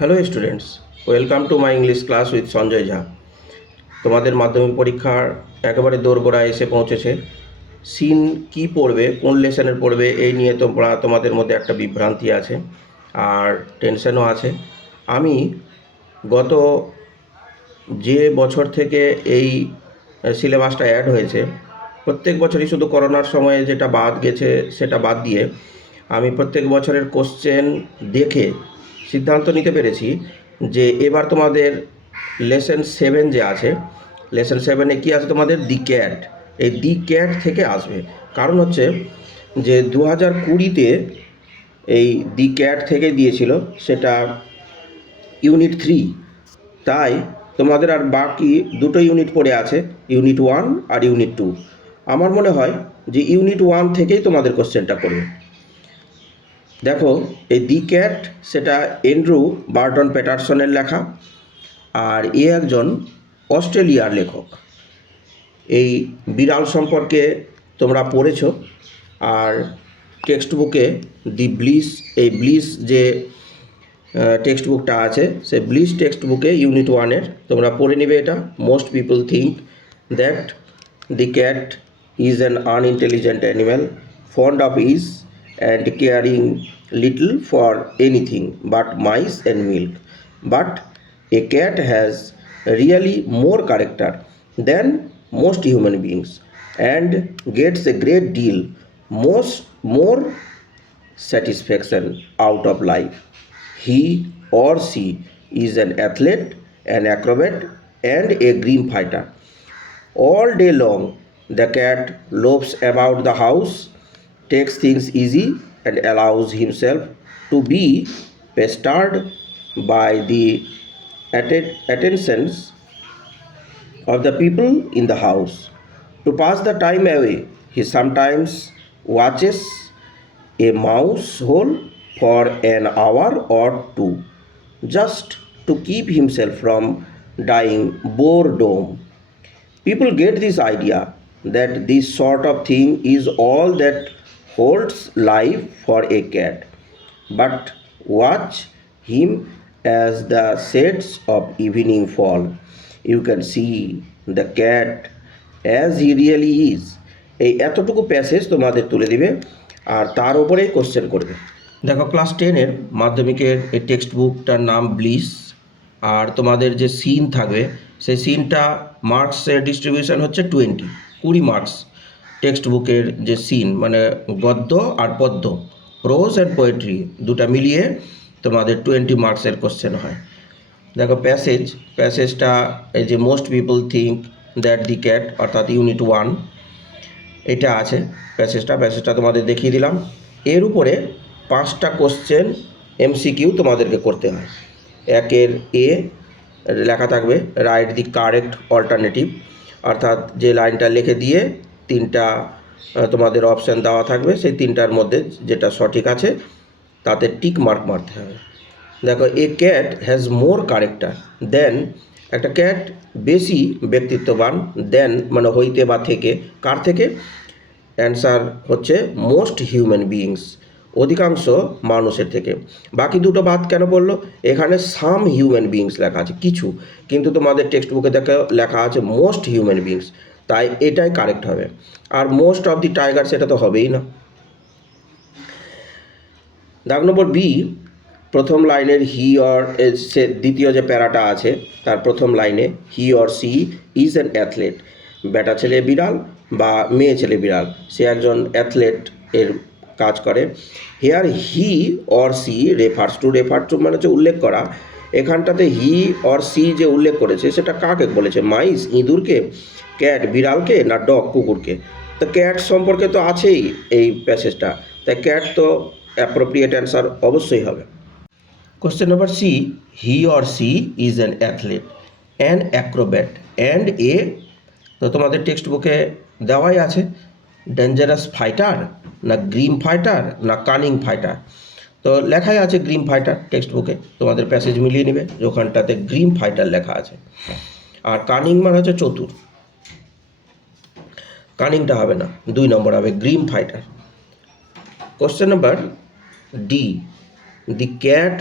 Hello students, welcome to my English class with Sanjay Jha. তোমাদের মাধ্যমিক পরীক্ষার একেবারে দোরগোড়ায় এসে পৌঁছেছে। সিন কি পড়বে, কোন লেসনের পড়বে, এই নিয়ে তোমাদের মধ্যে একটা বিভ্রান্তি আছে আর টেনশনও আছে। আমি গত যে বছর থেকে এই সিলেবাসটা অ্যাড হয়েছে, প্রত্যেক বছরই শুধু করোনার সময়ে যেটা বাদ গেছে সেটা বাদ দিয়ে আমি প্রত্যেক বছরের কোশ্চেন দেখে সিদ্ধান্ত নিতে পেরেছি যে এবার তোমাদের লেসন 7 যে আছে, লেসন 7-এ কী আছে তোমাদের দি ক্যাট, এই দি ক্যাট থেকে আসবে। কারণ হচ্ছে যে 2020-তে এই দি ক্যাট থেকে দিয়েছিল, সেটা ইউনিট 3। তাই তোমাদের আর বাকি দুটো ইউনিট পড়ে আছে, ইউনিট 1 আর ইউনিট 2। আমার মনে হয় যে ইউনিট 1 থেকেই তোমাদের কোশ্চেনটা করবে। দেখো, এই দি ক্যাট সেটা অ্যান্ড্রু বার্টন প্যাটারসনের লেখা, আর এ একজন অস্ট্রেলিয়ার লেখক। এই বিড়াল সম্পর্কে তোমরা পড়েছ, আর টেক্সট বুকে দি ব্লিস, এই ব্লিস যে টেক্সট বুকটা আছে, সেই ব্লিস টেক্সট বুকে ইউনিট 1-এর তোমরা পড়ে নিবে এটা। Most people think that the cat is an unintelligent animal, fond of ease and caring little for anything but mice and milk. But a cat has really more character than most human beings and gets a great deal more satisfaction out of life. He or she is an athlete, an acrobat, and a grim fighter. All day long, the cat loafs about the house, takes things easy, and allows himself to be pestered by the attentions of the people in the house. To pass the time away, he sometimes watches a mouse hole for an hour or two, just to keep himself from dying boredom. People get this idea that this sort of thing is all that holds life for a cat. But watch him as the shades of evening fall. You can see the cat as he really is. এই এতটুকু passage তোমাদের তুলে দিবে আর তার উপরেই question করবে। দেখো, class 10-এর মাধ্যমিকের এই টেক্সট বুকটার নাম ব্লিস, আর তোমাদের যে সিন থাকবে সেই সিনটা মার্কসের ডিস্ট্রিবিউশন হচ্ছে 20 মার্কস। টেক্সট বুকের যে সিন মানে গদ্য আর পদ্য, প্রোজ অ্যান্ড পোয়েট্রি দুটা মিলিয়ে তোমাদের 20 মার্কসের কোশ্চেন হয়। দেখো, প্যাসেজটা এই যে most people think that the cat, অর্থাৎ ইউনিট 1 এটা আছে। প্যাসেজটা তোমাদের দেখিয়ে দিলাম। এর উপরে 5টা কোশ্চেন MCQ তোমাদেরকে করতে হয়। 1-এর এ লেখা থাকবে রাইট দি কারেক্ট অল্টারনেটিভ, অর্থাৎ যে লাইনটা লিখে দিয়ে 3টা তোমাদের অপশান দেওয়া থাকবে, সেই 3টার মধ্যে যেটা সঠিক আছে তাতে টিক মার্ক মারতে হবে। দেখো, a cat has more character than, একটা ক্যাট বেশি ব্যক্তিত্ববান, দেন মানে হইতে বা থেকে, কার থেকে? অ্যান্সার হচ্ছে মোস্ট হিউম্যান বিইংস, অধিকাংশ মানুষের থেকে। বাকি দুটো বাদ কেন বললো? এখানে সাম হিউম্যান বিইংস লেখা আছে, কিছু, কিন্তু তোমাদের টেক্সট বুকে লেখা আছে মোস্ট হিউম্যান বিইংস, তাই এটাই কারেক্ট হবে। আর মোস্ট অফ দি টাইগার সেটা তো হবেই না। দাগ নম্বর বি, প্রথম লাইনের হি অর, সে দ্বিতীয় যে প্যারাটা আছে তার প্রথম লাইনে he or she is an athlete, বেটা ছেলে বিড়াল বা মেয়ে ছেলে বিড়াল, সে একজন অ্যাথলেট এর কাজ করে। Here he or she refer to মানে হচ্ছে উল্লেখ করা। এখানটাতে হি অর সি যে উল্লেখ করেছে সেটা কাকে বলেছে? মাইস ইঁদুরকে, ক্যাট বিড়ালকে, না ডগ কুকুরকে? তো ক্যাট সম্পর্কে তো আছেই এই প্যাসেজটা, তাই ক্যাট তো অ্যাপ্রোপ্রিয়েট অ্যান্সার অবশ্যই হবে। Question number C, he or she is an athlete, an acrobat and a, তো তোমাদের টেক্সট বুকে দেওয়াই আছে ডেঞ্জারাস ফাইটার, না গ্রিম ফাইটার, না কানিং ফাইটার? তো লেখাই আছে গ্রিম ফাইটার টেক্সট বুকে, তোমাদের প্যাসেজ মিলিয়ে নেবে ওখানটাতে গ্রিম ফাইটার লেখা আছে। আর কানিং মানে হচ্ছে চতুর, কানিংটা হবে না, 2 নম্বর হবে grim fighter. Question number D, the cat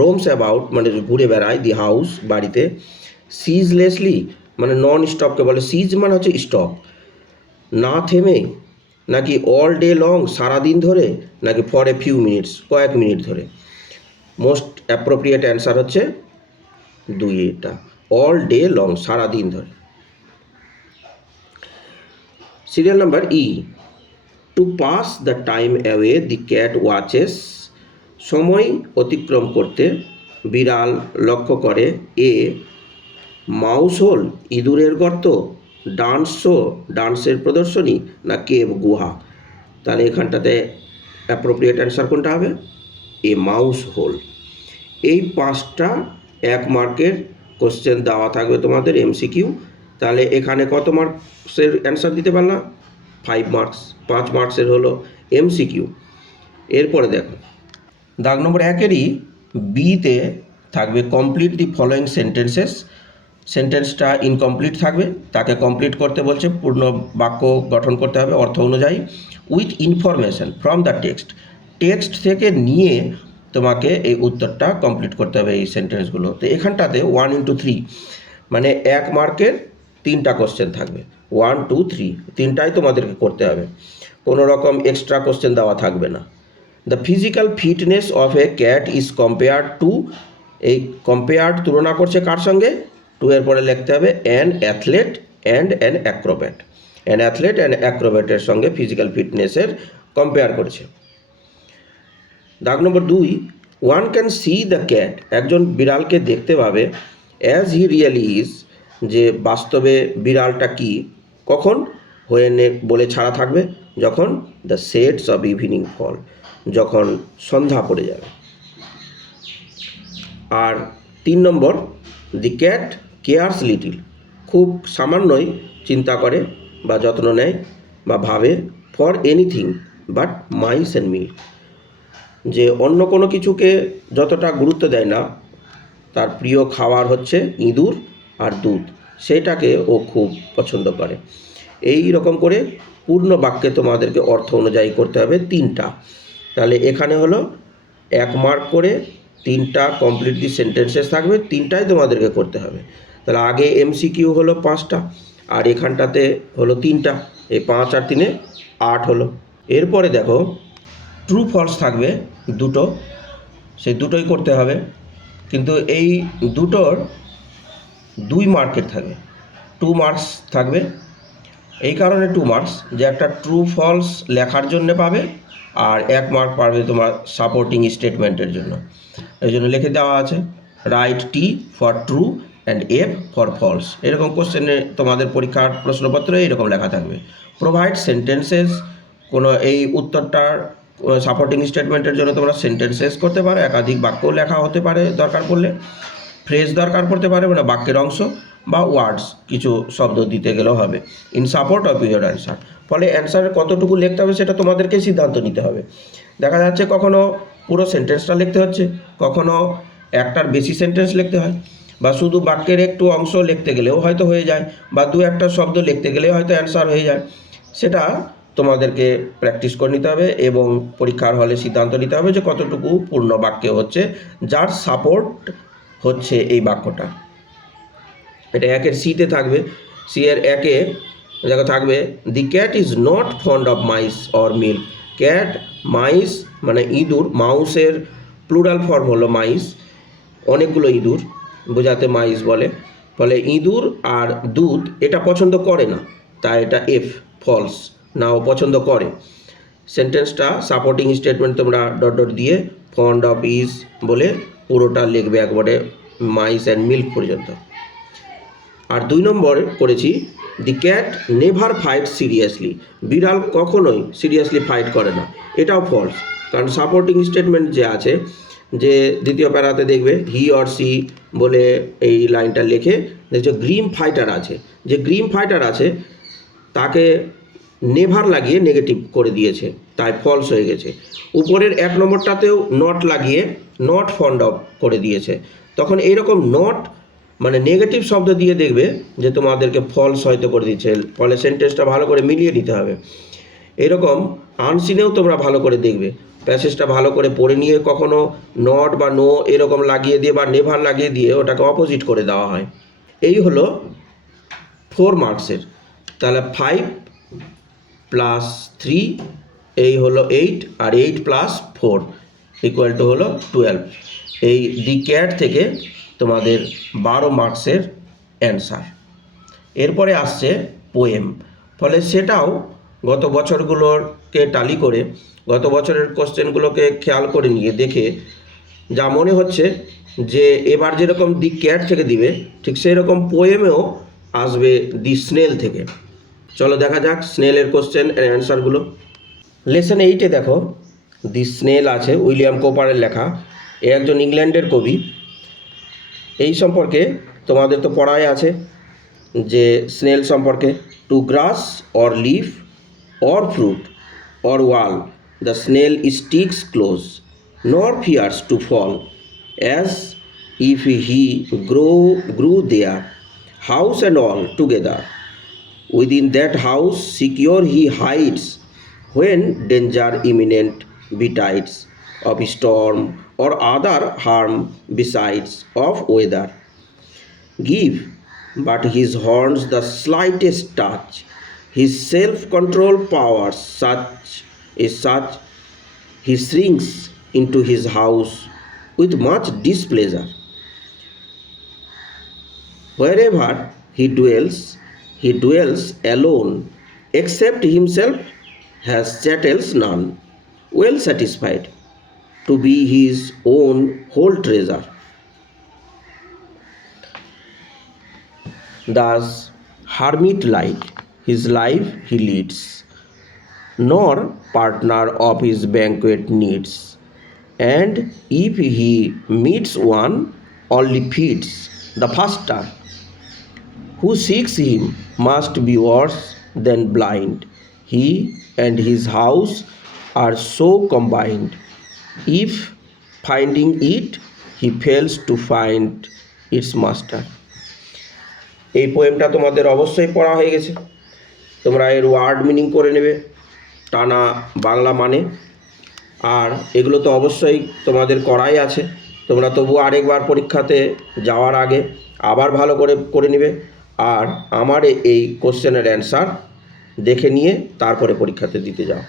roams about মানে ঘুরে বেড়ায়, দি হাউস বাড়িতে, সিজলেসলি মানে নন স্টপকে বলে, সিজ মানে হচ্ছে স্টপ, না থেমে, নাকি অল ডে লং সারাদিন ধরে, নাকি ফর এ ফিউ মিনিটস কয়েক মিনিট ধরে। মোস্ট অ্যাপ্রোপ্রিয়েট অ্যান্সার হচ্ছে দুইটা, অল ডে লং সারাদিন ধরে। Serial number E, to pass the time away the cat watches, সময় অতিক্রম করতে বিড়াল লক্ষ্য করে, এ মাউস হোল ইঁদুরের গর্ত, ডান্স শো ডান্সের প্রদর্শনী, না কেভ গুহা। তাহলে এখানটাতে অ্যাপ্রোপ্রিয়েট অ্যান্সার কোনটা হবে? এ মাউস হোল। এই 5টা 1 মার্কের কোশ্চেন দেওয়া থাকবে তোমাদের এমসিকিউ। তাহলে এখানে কত মার্কসের অ্যান্সার দিতে পারলাম? 5 মার্কস। 5 মার্কসের হলো এমসিকিউ। এরপরে দেখো দাগ নম্বর 1-এরই বিতে থাকবে কমপ্লিট দি ফলোয়িং সেন্টেন্সেস। সেন্টেন্সটা ইনকমপ্লিট থাকবে, তাকে কমপ্লিট করতে বলছে, পূর্ণ বাক্য গঠন করতে হবে অর্থ অনুযায়ী, with information from the text থেকে নিয়ে তোমাকে এই উত্তরটা কমপ্লিট করতে হবে এই সেন্টেন্সগুলো। তো এখানটাতে 1 into 3 মানে 1 মার্কের 3টা কোশ্চেন থাকবে, 1, 2, 3 3টাই তোমাদেরকে করতে হবে, কোনো রকম এক্সট্রা কোশ্চেন দেওয়া থাকবে না। The physical fitness of a cat is compared to, এই কম্পেয়ার্ড তুলনা করছে কার সঙ্গে? 2 এর পরে লিখতে হবে an athlete and an acrobat, an athlete and অ্যাক্রোব্যাটের সঙ্গে ফিজিক্যাল ফিটনেসের কম্পেয়ার করেছে। দাগ নম্বর 2, one can see the cat, একজন বিড়ালকে দেখতে পাবে, অ্যাজ হি রিয়েলি ইজ, যে বাস্তবে বিড়ালটা কি, কখন? হোয়েন বলে ছাড়া থাকবে, যখন the shades of evening fall, যখন সন্ধ্যা পড়ে যাবে। আর 3 নম্বর, দি ক্যাট কেয়ার্স লিটিল, খুব সামান্যই চিন্তা করে বা যত্ন নেয় বা ভাবে, for anything but mice and milk, যে অন্য কোনো কিছুকে যতটা গুরুত্ব দেয় না, তার প্রিয় খাবার হচ্ছে ইঁদুর আর দুধ, সেটাকে ও খুব পছন্দ করে। এই রকম করে পূর্ণ বাক্যে তোমাদেরকে অর্থ অনুযায়ী করতে হবে 3টা। তাহলে এখানে হলো 1 মার্ক করে 3টা কমপ্লিট দি সেন্টেন্সেস থাকবে, 3টাই তোমাদেরকে করতে হবে। তাহলে আগে এমসিকিউ হলো 5টা আর এখানটাতে হলো 3টা, এই 5 আর 3 8 হলো। এরপরে দেখো ট্রু ফলস থাকবে 2টো, সেই 2টোই করতে হবে, কিন্তু এই 2টোর 2 মার্কের থাকবে, 2 মার্কস থাকবে। এই কারণে 2 মার্কস যে একটা ট্রু ফলস লেখার জন্য পাবে আর 1 মার্ক পাবে তোমার সাপোর্টিং স্টেটমেন্টের জন্য। এই জন্য লিখে দেওয়া আছে write T for true and F for false. এরকম কোশ্চেনে তোমাদের পরীক্ষার প্রশ্নপত্রে এরকম লেখা থাকবে। প্রোভাইড সেন্টেন্সেস, কোনো এই উত্তরটার সাপোর্টিং স্টেটমেন্টের জন্য তোমরা সেন্টেন্সেস করতে পারো, একাধিক বাক্য লেখা হতে পারে দরকার পড়লে, ফ্রেজ দরকার পড়তে পারে মানে বাক্যের অংশ, বা ওয়ার্ডস কিছু শব্দ দিতে গেলেও হবে, in support of your answer. ফলে অ্যান্সারে কতটুকু লিখতে হবে সেটা তোমাদেরকে সিদ্ধান্ত নিতে হবে। দেখা যাচ্ছে কখনো পুরো সেন্টেন্সটা লিখতে হচ্ছে, কখনো একটার বেশি সেন্টেন্স লিখতে হয়, বা শুধু বাক্যের একটু অংশ লিখতে গেলেও হয়তো হয়ে যায়, বা 2-1টা শব্দ লিখতে গেলেও হয়তো অ্যান্সার হয়ে যায়। সেটা তোমাদেরকে প্র্যাকটিস করে নিতে হবে এবং পরীক্ষার হলে সিদ্ধান্ত নিতে হবে যে কতটুকু পূর্ণ বাক্য হচ্ছে, যার সাপোর্ট হচ্ছে এই বাক্যটা। এটা 1-এর সিতে থাকবে, সি এর 1-এ দেখো থাকবে the cat is not fond of mice or milk. Cat, mice মানে ইঁদুর, মাউসের প্লুরাল ফর্ম হলো মাইস, অনেকগুলো ইঁদুর বোঝাতে মাইস বলে। ফলে ইঁদুর আর দুধ এটা পছন্দ করে না, তাই এটা এফ ফলস, না ও পছন্দ করে। সেন্টেন্সটা সাপোর্টিং স্টেটমেন্ট তোমরা ডট ডট দিয়ে ফন্ড অফ ইজ বলে পুরোটা লিখবে একবারে মাইস অ্যান্ড মিল্ক পর্যন্ত। আর 2 নম্বর করেছি the cat never fight seriously, বিড়াল কখনোই সিরিয়াসলি ফাইট করে না, এটাও ফলস। কারণ সাপোর্টিং স্টেটমেন্ট যে আছে, যে দ্বিতীয় প্যারাতে দেখবে হি অর সি বলে এই লাইনটা লিখে দেখছো গ্রিম ফাইটার আছে, যে গ্রিম ফাইটার আছে তাকে নেভার লাগিয়ে নেগেটিভ করে দিয়েছে, তাই ফলস হয়ে গেছে। উপরের 1 নম্বরটাতেও নট লাগিয়ে নট ফন্ড অফ করে দিয়েছে, তখন এইরকম নট মানে নেগেটিভ শব্দ দিয়ে দেখবে যে তোমাদেরকে ফলস হয়তো করে দিচ্ছে। ফলে সেন্টেন্সটা ভালো করে মিলিয়ে নিতে হবে। এরকম আনসিনেও তোমরা ভালো করে দেখবে, প্যাসেজটা ভালো করে পড়ে নিয়ে কখনো নট বা নো এরকম লাগিয়ে দিয়ে বা নেভার লাগিয়ে দিয়ে ওটাকে অপোজিট করে দেওয়া হয়। এই হলো 4 মার্কসের। তাহলে 5 প্লাস 3 এই হলো 8, আর 8 প্লাস 4 ইকুয়াল টু হলো 12। এই দি ক্যাট থেকে তোমাদের 12 মার্কসের অ্যান্সার। এরপরে আসছে পোয়েম। ফলে সেটাও গত বছরগুলোকে টালি করে, গত বছরের কোশ্চেনগুলোকে খেয়াল করে নিয়ে দেখে যা মনে হচ্ছে যে এবার যেরকম দি ক্যাট থেকে দিবে ঠিক সেই রকম পোয়েমেও আসবে দি স্নেল থেকে। চলো দেখা যাক স্নেলের কোশ্চেন অ্যান্সারগুলো। লেসন 8-এ দেখো দি স্নেল আছে, উইলিয়াম কোপারের লেখা। এ একজন ইংল্যান্ডের কবি। এই সম্পর্কে তোমাদের তো পড়াই আছে যে স্নেল সম্পর্কে, to grass or leaf or fruit or wall the snail sticks close nor fears to fall as if he grew there house and all together within that house secure he hides when danger imminent betides of storm or other harm besides of weather. Give but his horns the slightest touch, his self-control powers such he shrinks into his house with much displeasure. Wherever he dwells alone, except himself has chattels none, well satisfied to be his own whole treasure. Thus, hermit like his life he leads, nor partner of his banquet needs, and if he meets one, only feeds the faster. Who seeks him must be worse than blind. He and his house are so combined. If finding it, he fails to find its master. এই পোয়েমটা তোমাদের অবশ্যই পড়া হয়ে গেছে। তোমরা এর word meaning করে নেবে, টানা বাংলা মানে, আর এগুলো তো অবশ্যই তোমাদের করাই আছে। তোমরা তবু আরেকবার পরীক্ষাতে যাওয়ার আগে আবার ভালো করে নেবে, আর আমার এই কোশ্চেনের অ্যান্সার দেখে নিয়ে তারপরে পরীক্ষাতে দিতে যাও।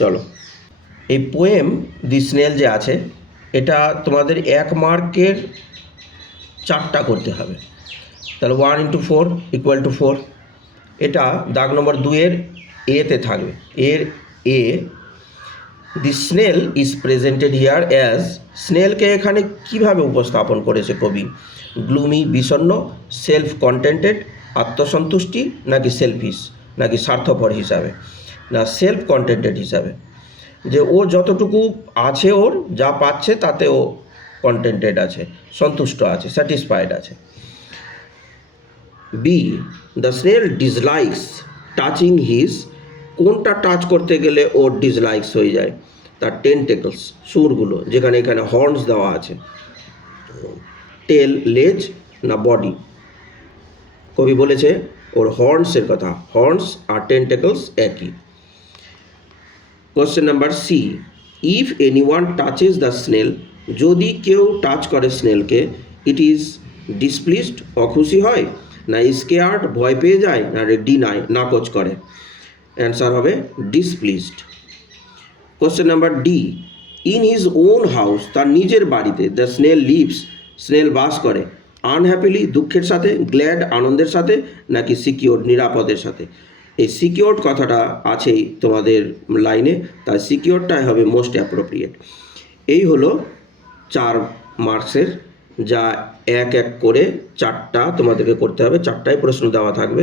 চলো, এই পোয়েম দি স্নেল যে আছে এটা তোমাদের 1 মার্কের 4টা করতে হবে। তাহলে 1 × 4 = 4। এটা দাগ নম্বর 2-এর এতে থাকবে। এর এ, the snail is presented here as, স্নেলকে এখানে কিভাবে উপস্থাপন করেছে কবি? গ্লুমি, বিষণ্ণ, সেলফ কন্টেন্টেড, আত্মসন্তুষ্টি, নাকি সেলফিশ, নাকি স্বার্থপর হিসাবে? না, সেলফ কন্টেন্টেড হিসাবে, যে ও যতটুকু আছে, ওর যা পাচ্ছে তাতে ও কন্টেন্টেড আছে, সন্তুষ্ট আছে, স্যাটিসফাইড আছে। B, the snail dislikes touching his, কোনটা টাচ করতে গেলে ওর ডিসলাইকস হয়ে যায়? তার টেন্টেকলস, সুরগুলো, যেখানে এখানে হর্নস দেওয়া আছে। টেল, লেজ, না বডি? কবি বলেছে ওর হর্নসের কথা, হর্নস আর টেন্টেকলস একই। Question number C, if anyone touches the snail, যদি কেউ টাচ করে স্নেলকে, ইট ইজ ডিসপ্লিজড, অখুশি হয়, না স্কেয়ার্ড, ভয় পেয়ে যায়, না ডিনাই, নাকচ করে? অ্যান্সার হবে displeased. Question number D, in his own house, তার নিজের বাড়িতে, দ্য স্নেল লিভস, স্নেল বাস করে, আনহ্যাপিলি, দুঃখের সাথে, গ্ল্যাড, আনন্দের সাথে, নাকি সিকিওর, নিরাপদের সাথে? এই সিকিওর কথাটা আছেই তোমাদের লাইনে, তাই সিকিওরটাই হবে মোস্ট অ্যাপ্রোপ্রিয়েট। এই হলো 4 মার্কসের, যা এক এক করে 4টা তোমাদেরকে করতে হবে। 4টাই প্রশ্ন দেওয়া থাকবে,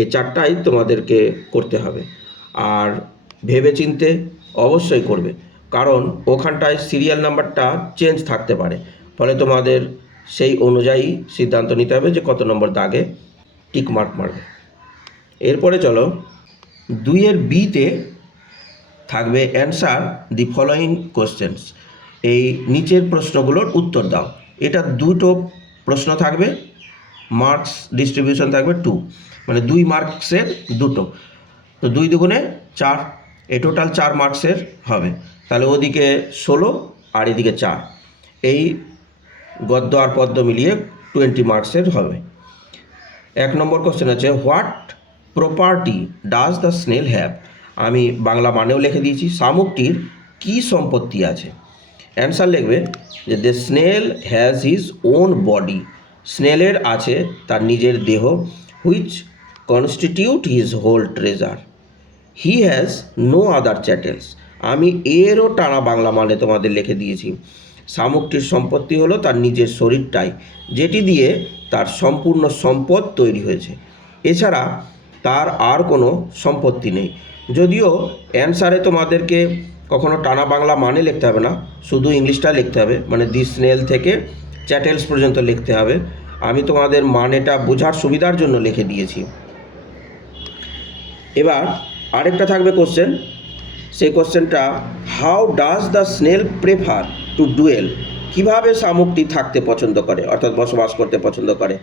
এই 4টাই তোমাদেরকে করতে হবে। আর ভেবেচিন্তে অবশ্যই করবে, কারণ ওখানটায় সিরিয়াল নাম্বারটা চেঞ্জ থাকতে পারে, ফলে তোমাদের সেই অনুযায়ী সিদ্ধান্ত নিতে হবে যে কত নম্বর দাগে টিক মার্ক মারবে। এরপরে চলো 2-এর বিতে থাকবে অ্যান্সার দি ফলোয়িং কোশ্চেন্স, এই নিচের প্রশ্নগুলোর উত্তর দাও। এটা 2টো প্রশ্ন থাকবে, মার্কস ডিস্ট্রিবিউশন থাকবে 2, মানে 2 মার্কসের 2টো, তো 2 × 2 = 4। এই টোটাল 4 মার্কসের হবে। তাহলে ওদিকে 16 আর এদিকে 4, এই গদ্য আর পদ্য মিলিয়ে 20 মার্কসের হবে। 1 নম্বর কোশ্চেন আছে, what property does the snail have. আমি বাংলা মানেও লিখে দিয়েছি, শামুকটির কী সম্পত্তি আছে। অ্যান্সার লিখবে যে the snail has his own body, স্নেলের আছে তার নিজের দেহ, which constitute his whole treasure, he has no other chattels. আমি এরও টানা বাংলা মানে তোমাদের লিখে দিয়েছি, শামুকটির সম্পত্তি হলো তার নিজের শরীরটাই, যেটি দিয়ে তার সম্পূর্ণ সম্পদ তৈরি হয়েছে, এছাড়া তার আর কোনো সম্পত্তি নেই। যদিও অ্যান্সারে তোমাদেরকে কখনো টানা বাংলা মানে লিখতে হবে না, শুধু ইংলিশটা লিখতে হবে, মানে দি স্নেল থেকে চ্যাটেলস পর্যন্ত লিখতে হবে। আমি তোমাদের মানেটা বোঝার সুবিধার জন্য লিখে দিয়েছি। এবার আরেকটা থাকবে কোশ্চেন, সেই কোশ্চেনটা, how does the snail prefer to dual. কীভাবে শামুকটি থাকতে পছন্দ করে, অর্থাৎ বসবাস করতে পছন্দ করে।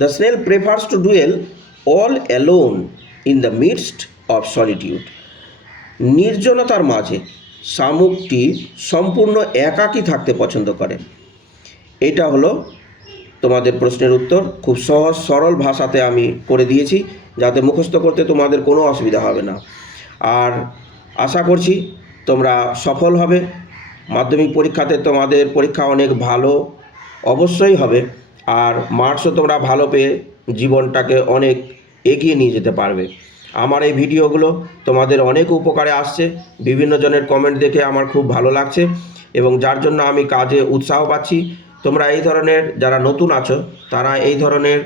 The snail prefers to dwell all alone in the midst of solitude. নির্জনতার মাঝে শামুকটি সম্পূর্ণ একাকী থাকতে পছন্দ করে। এটা হলো তোমাদের প্রশ্নের উত্তর। খুব সহজ সরল ভাষাতে আমি করে দিয়েছি, যাতে মুখস্থ করতে তোমাদের কোনো অসুবিধা হবে না। আর আশা করছি তোমরা সফল হবে। মাধ্যমিক পরীক্ষাতে তোমাদের পরীক্ষা অনেক ভালো অবশ্যই হবে, আর মার্কসও তোমরা ভালো পেয়ে জীবনটাকে অনেক এগিয়ে নিয়ে যেতে পারবে। আমার এই ভিডিওগুলো তোমাদের অনেক উপকারে আসছে, বিভিন্ন জনের কমেন্ট দেখে আমার খুব ভালো লাগছে, এবং যার জন্য আমি কাজে উৎসাহ পাচ্ছি। তোমরা এই ধরনের, যারা নতুন আছো তারা এই ধরনের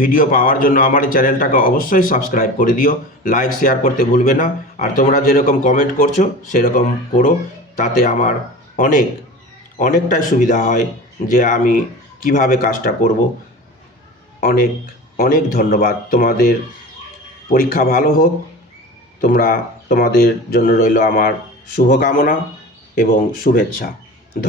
ভিডিও পাওয়ার জন্য আমার এই চ্যানেলটাকে অবশ্যই সাবস্ক্রাইব করে দিও, লাইক শেয়ার করতে ভুলবে না। আর তোমরা যেরকম কমেন্ট করছো সেরকম করো, তাতে আমার অনেকটাই সুবিধা হয় যে আমি কিভাবে কাজটা করব। অনেক অনেক ধন্যবাদ। তোমাদের পরীক্ষা ভালো হোক। তোমাদের জন্য রইল আমার শুভকামনা এবং শুভেচ্ছা। ধন্যবাদ।